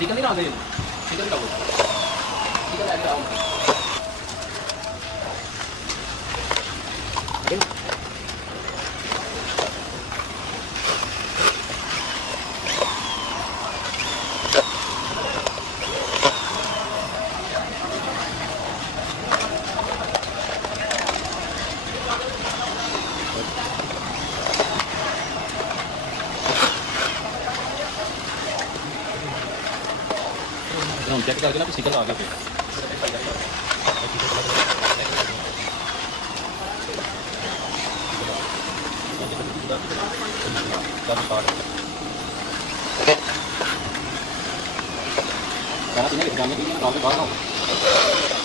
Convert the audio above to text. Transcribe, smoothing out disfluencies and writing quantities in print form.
Chicken नहीं डालते, chicken डालो, चिकन ऐड डालो। हम चेक करके ना कुछ चिकन आ गया फिर खाना पीना जाने के लिए बाहर ना